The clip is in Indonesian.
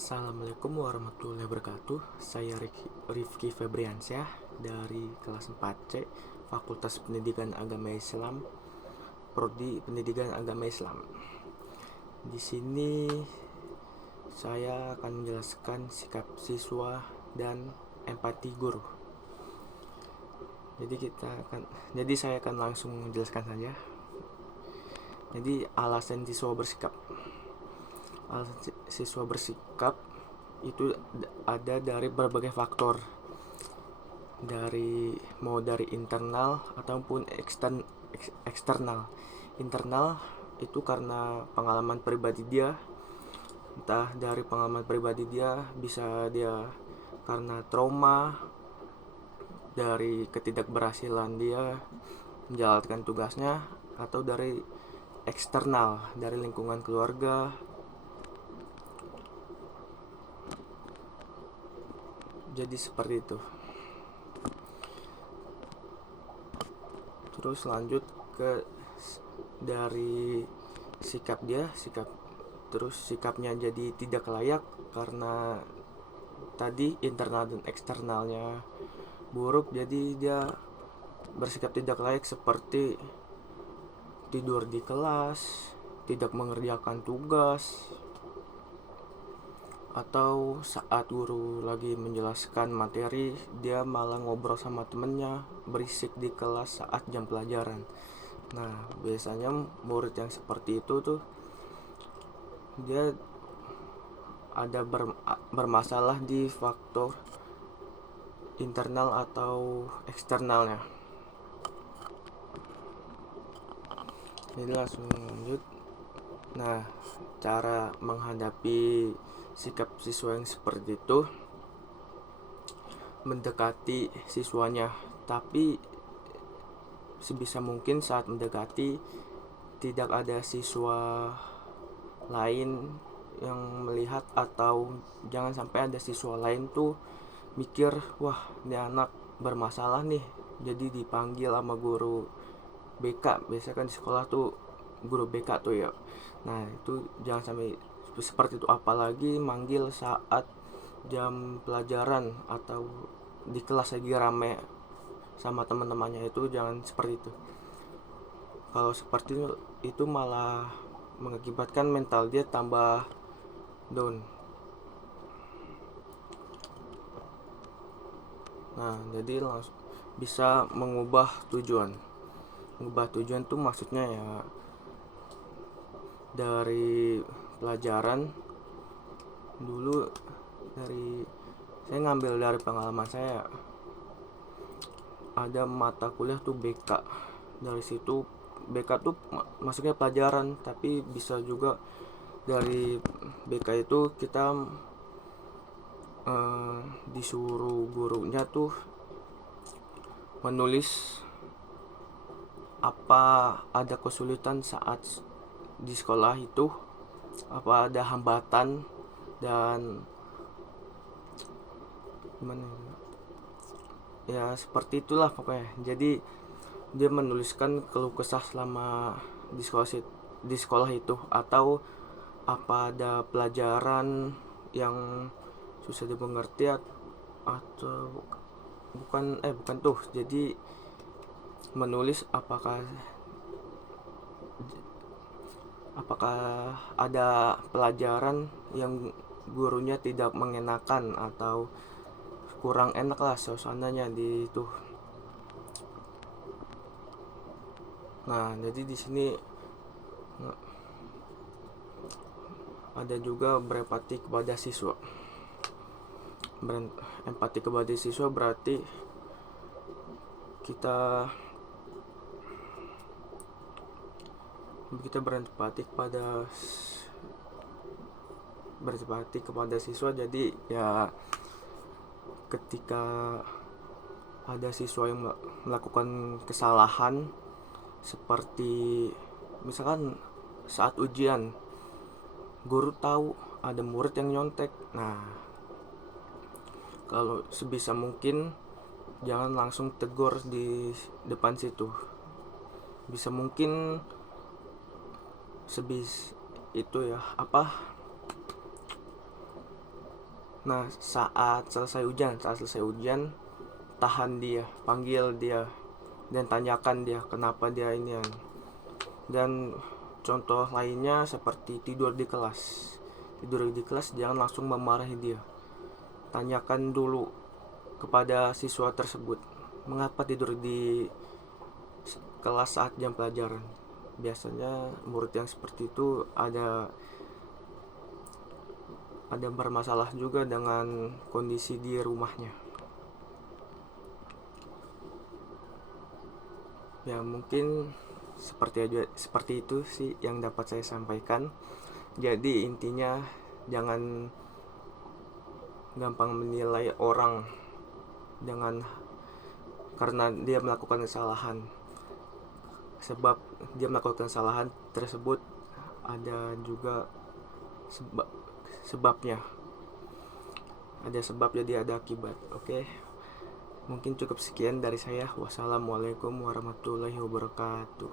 Assalamualaikum warahmatullahi wabarakatuh. Saya Rifki Febriansyah dari kelas 4C Fakultas Pendidikan Agama Islam, Prodi Pendidikan Agama Islam. Di sini saya akan menjelaskan sikap siswa dan empati guru. Jadi saya akan langsung menjelaskan saja. Jadi alasan siswa bersikap. Alasan siswa bersikap itu ada dari berbagai faktor, dari internal ataupun eksternal. Internal itu karena pengalaman pribadi dia, entah dari pengalaman pribadi dia, bisa dia karena trauma dari ketidakberhasilan dia menjalankan tugasnya, atau dari eksternal, dari lingkungan keluarga. Jadi seperti itu. Terus lanjut ke dari sikapnya jadi tidak layak karena tadi internal dan eksternalnya buruk. Jadi dia bersikap tidak layak seperti tidur di kelas, tidak mengerjakan tugas, atau saat guru lagi menjelaskan materi dia malah ngobrol sama temennya, berisik di kelas saat jam pelajaran. Nah, biasanya murid yang seperti itu tuh dia ada bermasalah di faktor internal atau eksternalnya. Jadi langsung lanjut. Nah, cara menghadapi sikap siswa yang seperti itu, mendekati siswanya, tapi sebisa mungkin saat mendekati tidak ada siswa lain yang melihat, atau jangan sampai ada siswa lain tuh mikir, wah ini anak bermasalah nih, jadi dipanggil sama guru BK. Biasanya kan di sekolah tuh guru BK tuh ya. Nah, itu jangan sampai seperti itu, apalagi manggil saat jam pelajaran atau di kelas lagi rame sama teman-temannya. Itu jangan seperti itu. Kalau seperti itu malah mengakibatkan mental dia tambah down. Nah, jadi langsung bisa mengubah tujuan tuh maksudnya ya dari pelajaran. Dulu saya ngambil dari pengalaman saya, ada mata kuliah tuh BK. Dari situ BK tuh masuknya pelajaran, tapi bisa juga dari BK itu kita disuruh gurunya tuh menulis apa ada kesulitan saat di sekolah itu, apa ada hambatan, dan gimana ya, seperti itulah pokoknya. Jadi dia menuliskan keluh kesah selama di sekolah itu, atau apa ada pelajaran yang susah dimengerti, atau bukan tuh. Jadi menulis apakah ada pelajaran yang gurunya tidak mengenakan atau kurang enak lah suasananya di itu. Nah, jadi di sini ada juga berempati kepada siswa. Empati kepada siswa berarti kita berempati kepada siswa. Jadi ya, ketika ada siswa yang melakukan kesalahan, seperti misalkan saat ujian guru tahu ada murid yang nyontek. Nah, kalau sebisa mungkin jangan langsung tegur di depan situ. Bisa mungkin itu ya, Nah, saat selesai ujian, tahan dia, panggil dia, dan tanyakan dia kenapa dia ini. Dan contoh lainnya seperti tidur di kelas. Tidur di kelas jangan langsung memarahi dia. Tanyakan dulu kepada siswa tersebut, mengapa tidur di kelas saat jam pelajaran. Biasanya murid yang seperti itu ada bermasalah juga dengan kondisi di rumahnya. Ya mungkin seperti itu sih yang dapat saya sampaikan. Jadi intinya jangan gampang menilai orang dengan karena dia melakukan kesalahan. Sebab dia melakukan kesalahan tersebut ada juga sebabnya. Ada sebab jadi ada akibat. Oke. Mungkin cukup sekian dari saya. Wassalamualaikum warahmatullahi wabarakatuh.